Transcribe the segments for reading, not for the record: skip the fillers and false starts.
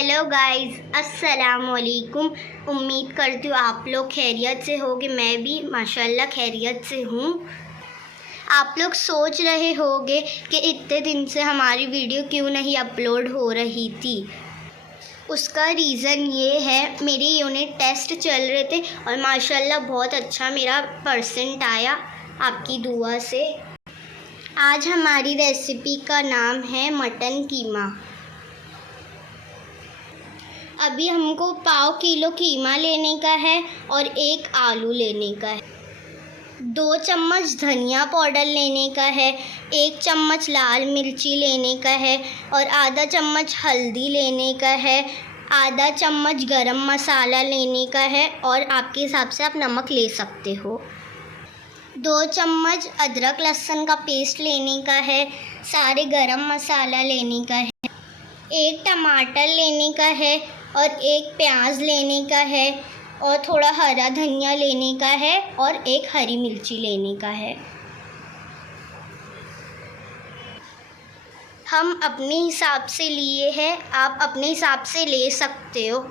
Hello guys, अस्सलाम वालेकुम। उम्मीद करती हूँ आप लोग खैरियत से होगे। मैं भी माशाल्लाह खैरियत से हूँ। आप लोग सोच रहे होंगे कि इतने दिन से हमारी वीडियो क्यों नहीं अपलोड हो रही थी। उसका रीज़न ये है, मेरी यूनिट टेस्ट चल रहे थे और माशाल्लाह बहुत अच्छा मेरा परसेंट आया आपकी दुआ से। आज हमारी रेसिपी का नाम है मटन कीमा। अभी हमको पाव किलो कीमा लेने का है और 1 आलू लेने का है। 2 चम्मच धनिया पाउडर लेने का है, 1 चम्मच लाल मिर्ची लेने का है और आधा चम्मच हल्दी लेने का है, आधा चम्मच गरम मसाला लेने का है और आपके हिसाब से आप नमक ले सकते हो। 2 चम्मच अदरक लहसुन का पेस्ट लेने का है, सारे गरम मसाला लेने का है, 1 टमाटर लेने का है और 1 प्याज लेने का है और थोड़ा हरा धनिया लेने का है और 1 हरी मिर्ची लेने का है। हम अपने हिसाब से लिए हैं, आप अपने हिसाब से ले सकते हो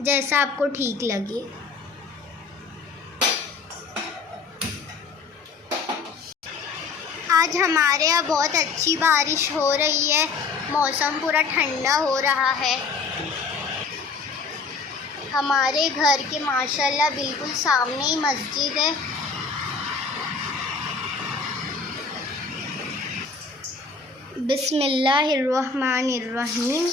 जैसा आपको ठीक लगे। आज हमारे यहाँ बहुत अच्छी बारिश हो रही है, मौसम पूरा ठंडा हो रहा है। हमारे घर के माशाल्लाह बिल्कुल सामने ही मस्जिद है। बिस्मिल्लाहिर्रहमानिर्रहीम।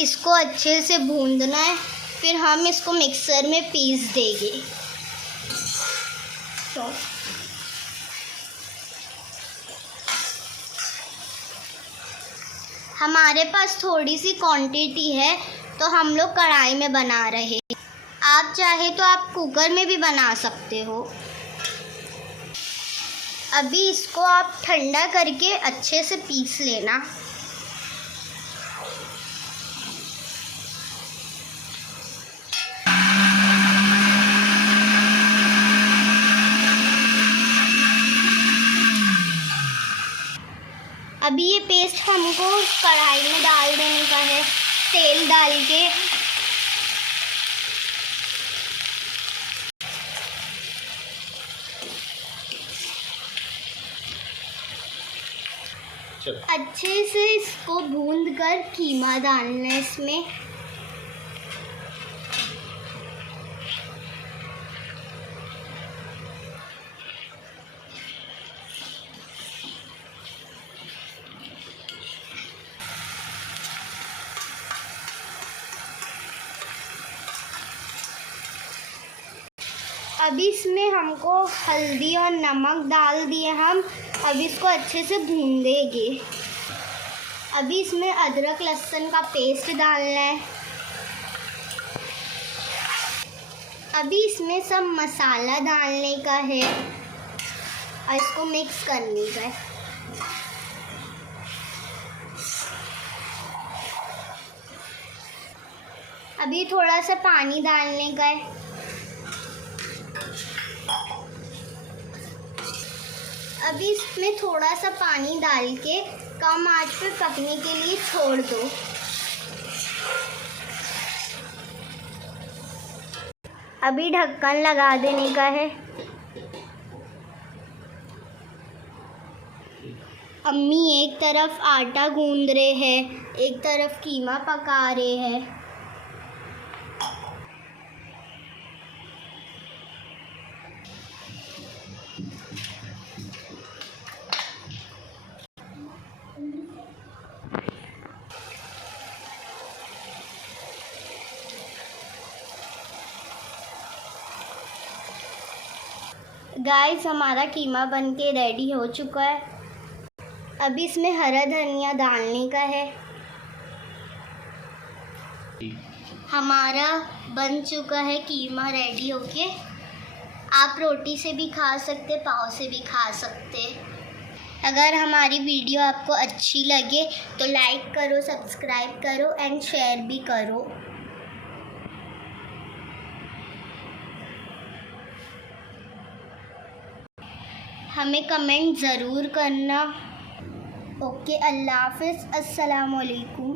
इसको अच्छे से भूनना है, फिर हम इसको मिक्सर में पीस देंगे। तो हमारे पास थोड़ी सी क्वांटिटी है तो हम लोग कढ़ाई में बना रहे हैं। आप चाहे तो आप कुकर में भी बना सकते हो। अभी इसको आप ठंडा करके अच्छे से पीस लेना। अभी ये पेस्ट हमको कढ़ाई में डाल देने का है, तेल डाल के। अच्छे से इसको भून कर कीमा डालना है इसमें। अभी इसमें हमको हल्दी और नमक डाल दिए हम। अभी इसको अच्छे से भून देंगे। अभी इसमें अदरक लहसुन का पेस्ट डालना है। अभी इसमें सब मसाला डालने का है और इसको मिक्स करने का है। अभी थोड़ा सा पानी डालने का है। अभी इसमें थोड़ा सा पानी डाल के कम आंच पे पकने के लिए छोड़ दो। अभी ढक्कन लगा देने का है। अम्मी एक तरफ आटा गूंद रहे हैं, एक तरफ कीमा पका रहे हैं। गाइस, हमारा कीमा बनके रेडी हो चुका है। अभी इसमें हरा धनिया डालने का है। हमारा बन चुका है कीमा रेडी होके। आप रोटी से भी खा सकते, पाव से भी खा सकते। अगर हमारी वीडियो आपको अच्छी लगे तो लाइक करो, सब्सक्राइब करो एंड शेयर भी करो। हमें कमेंट ज़रूर करना। ओके, अल्लाह हाफ़िज़, अस्सलाम वालेकुम।